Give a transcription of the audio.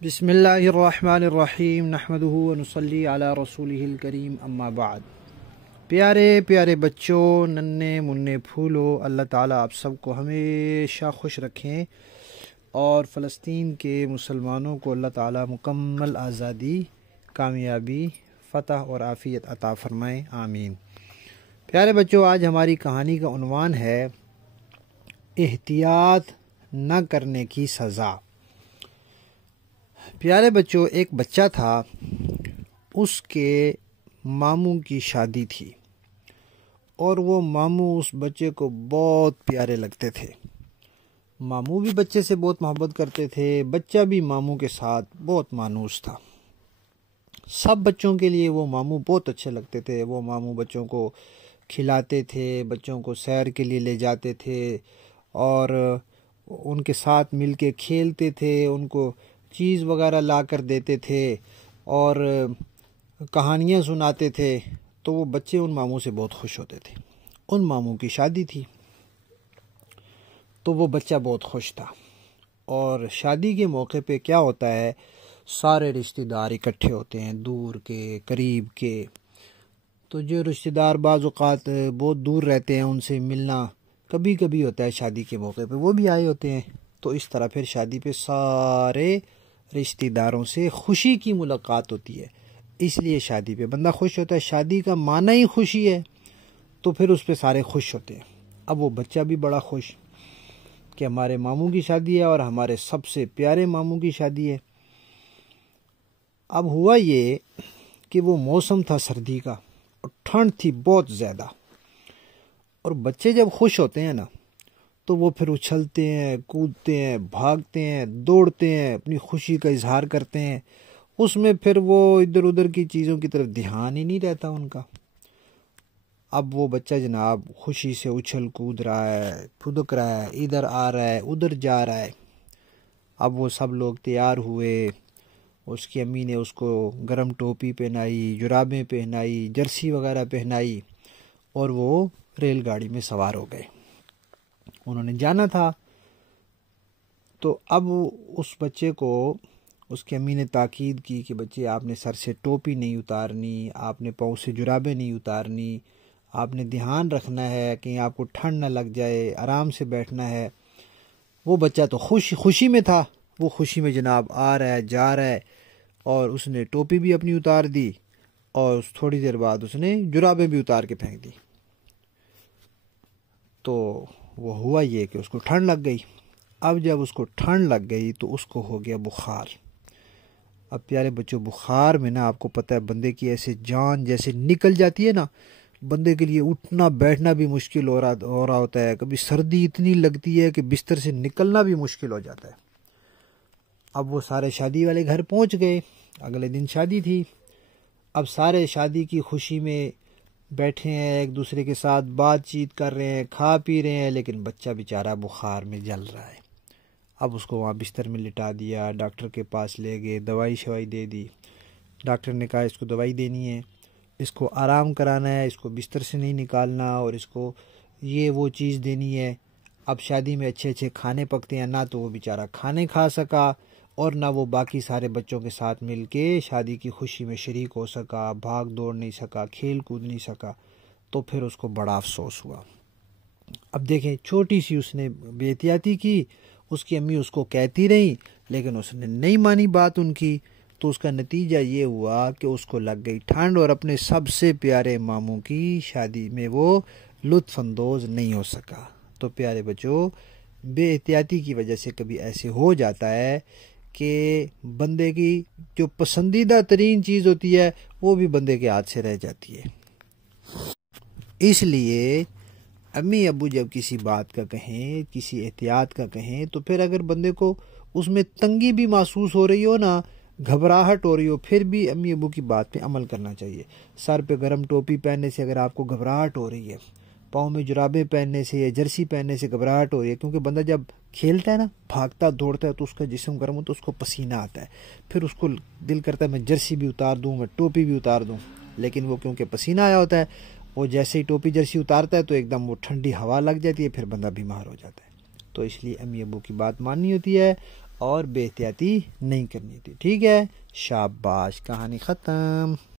بسم اللہ الرحمن الرحیم نحمدہ ونصلی علی رسولہ الکریم اما بعد۔ پیارے پیارے بچوں، ننے منے پھولو، اللہ تعالیٰ آپ سب کو ہمیشہ خوش رکھیں اور فلسطین کے مسلمانوں کو اللہ تعالیٰ مکمل آزادی، کامیابی، فتح اور عافیت عطا فرمائیں، آمین۔ پیارے بچوں، آج ہماری کہانی کا عنوان ہے احتیاط نہ کرنے کی سزا۔ پیارے بچوں، ایک بچہ تھا، اس کے ماموں کی شادی تھی اور وہ ماموں اس بچے کو بہت پیارے لگتے تھے۔ ماموں بھی بچے سے بہت محبت کرتے تھے، بچہ بھی ماموں کے ساتھ بہت مانوس تھا۔ سب بچوں کے لیے وہ ماموں بہت اچھے لگتے تھے۔ وہ ماموں بچوں کو کھلاتے تھے، بچوں کو سیر کے لیے لے جاتے تھے اور ان کے ساتھ مل کے کھیلتے تھے، ان کو چیز وغیرہ لا کر دیتے تھے اور کہانیاں سناتے تھے، تو وہ بچے ان ماموں سے بہت خوش ہوتے تھے۔ ان ماموں کی شادی تھی تو وہ بچہ بہت خوش تھا، اور شادی کے موقع پہ کیا ہوتا ہے، سارے رشتہ دار اکٹھے ہوتے ہیں، دور کے قریب کے۔ تو جو رشتہ دار بعض اوقات بہت دور رہتے ہیں، ان سے ملنا کبھی کبھی ہوتا ہے شادی کے موقع پہ، وہ بھی آئے ہوتے ہیں۔ تو اس طرح پھر شادی پہ سارے رشتہ داروں سے خوشی کی ملاقات ہوتی ہے، اس لیے شادی پہ بندہ خوش ہوتا ہے۔ شادی کا معنی ہی خوشی ہے، تو پھر اس پہ سارے خوش ہوتے ہیں۔ اب وہ بچہ بھی بڑا خوش کہ ہمارے ماموں کی شادی ہے اور ہمارے سب سے پیارے ماموں کی شادی ہے۔ اب ہوا یہ کہ وہ موسم تھا سردی کا اور ٹھنڈ تھی بہت زیادہ، اور بچے جب خوش ہوتے ہیں نا تو وہ پھر اچھلتے ہیں، کودتے ہیں، بھاگتے ہیں، دوڑتے ہیں، اپنی خوشی کا اظہار کرتے ہیں۔ اس میں پھر وہ ادھر ادھر کی چیزوں کی طرف دھیان ہی نہیں رہتا ان کا۔ اب وہ بچہ جناب خوشی سے اچھل کود رہا ہے، پھدک رہا ہے، ادھر آ رہا ہے، ادھر جا رہا ہے۔ اب وہ سب لوگ تیار ہوئے، اس کی امی نے اس کو گرم ٹوپی پہنائی، جرابیں پہنائی، جرسی وغیرہ پہنائی، اور وہ ریل گاڑی میں سوار ہو گئے۔ انہوں نے جانا تھا۔ تو اب اس بچے کو اس کی امی نے تاکید کی کہ بچے، آپ نے سر سے ٹوپی نہیں اتارنی، آپ نے پاؤں سے جرابیں نہیں اتارنی، آپ نے دھیان رکھنا ہے کہ آپ کو ٹھنڈ نہ لگ جائے، آرام سے بیٹھنا ہے۔ وہ بچہ تو خوشی میں تھا، وہ خوشی میں جناب آ رہا ہے، جا رہا ہے، اور اس نے ٹوپی بھی اپنی اتار دی اور تھوڑی دیر بعد اس نے جرابیں بھی اتار کے پھینک دی۔ تو وہ ہوا یہ کہ اس کو ٹھنڈ لگ گئی۔ اب جب اس کو ٹھنڈ لگ گئی تو اس کو ہو گیا بخار۔ اب پیارے بچوں، بخار میں نا آپ کو پتہ ہے بندے کی ایسے جان جیسے نکل جاتی ہے نا، بندے کے لیے اٹھنا بیٹھنا بھی مشکل ہو رہا ہوتا ہے۔ کبھی سردی اتنی لگتی ہے کہ بستر سے نکلنا بھی مشکل ہو جاتا ہے۔ اب وہ سارے شادی والے گھر پہنچ گئے، اگلے دن شادی تھی۔ اب سارے شادی کی خوشی میں بیٹھے ہیں، ایک دوسرے کے ساتھ بات چیت کر رہے ہیں، کھا پی رہے ہیں، لیکن بچہ بیچارہ بخار میں جل رہا ہے۔ اب اس کو وہاں بستر میں لٹا دیا، ڈاکٹر کے پاس لے گئے، دوائی شوائی دے دی۔ ڈاکٹر نے کہا اس کو دوائی دینی ہے، اس کو آرام کرانا ہے، اس کو بستر سے نہیں نکالنا، اور اس کو یہ وہ چیز دینی ہے۔ اب شادی میں اچھے اچھے کھانے پکتے ہیں، نہ تو وہ بیچارہ کھانے کھا سکا اور نہ وہ باقی سارے بچوں کے ساتھ مل کے شادی کی خوشی میں شریک ہو سکا، بھاگ دوڑ نہیں سکا، کھیل کود نہیں سکا۔ تو پھر اس کو بڑا افسوس ہوا۔ اب دیکھیں، چھوٹی سی اس نے بے احتیاطی کی، اس کی امی اس کو کہتی رہی لیکن اس نے نہیں مانی بات ان کی، تو اس کا نتیجہ یہ ہوا کہ اس کو لگ گئی ٹھنڈ اور اپنے سب سے پیارے ماموں کی شادی میں وہ لطف اندوز نہیں ہو سکا۔ تو پیارے بچوں، بے احتیاطی کی وجہ سے کبھی ایسے ہو جاتا ہے کہ بندے کی جو پسندیدہ ترین چیز ہوتی ہے وہ بھی بندے کے ہاتھ سے رہ جاتی ہے۔ اس لیے امی ابو جب کسی بات کا کہیں، کسی احتیاط کا کہیں، تو پھر اگر بندے کو اس میں تنگی بھی محسوس ہو رہی ہو نا، گھبراہٹ ہو رہی ہو، پھر بھی امی ابو کی بات پہ عمل کرنا چاہیے۔ سر پہ گرم ٹوپی پہننے سے اگر آپ کو گھبراہٹ ہو رہی ہے، پاؤں میں جرابیں پہننے سے یا جرسی پہننے سے گھبراہٹ ہو رہی ہے، کیونکہ بندہ جب کھیلتا ہے نا، بھاگتا دوڑتا ہے، تو اس کا جسم گرم ہوتا ہے، اس کو پسینہ آتا ہے، پھر اس کو دل کرتا ہے میں جرسی بھی اتار دوں، میں ٹوپی بھی اتار دوں، لیکن وہ کیونکہ پسینہ آیا ہوتا ہے، وہ جیسے ہی ٹوپی جرسی اتارتا ہے تو ایک دم وہ ٹھنڈی ہوا لگ جاتی ہے، پھر بندہ بیمار ہو جاتا ہے۔ تو اس لیے امی ابو کی بات ماننی ہوتی ہے اور بے احتیاطی نہیں کرنی تھی. ٹھیک ہے, شاباش, کہانی ختم.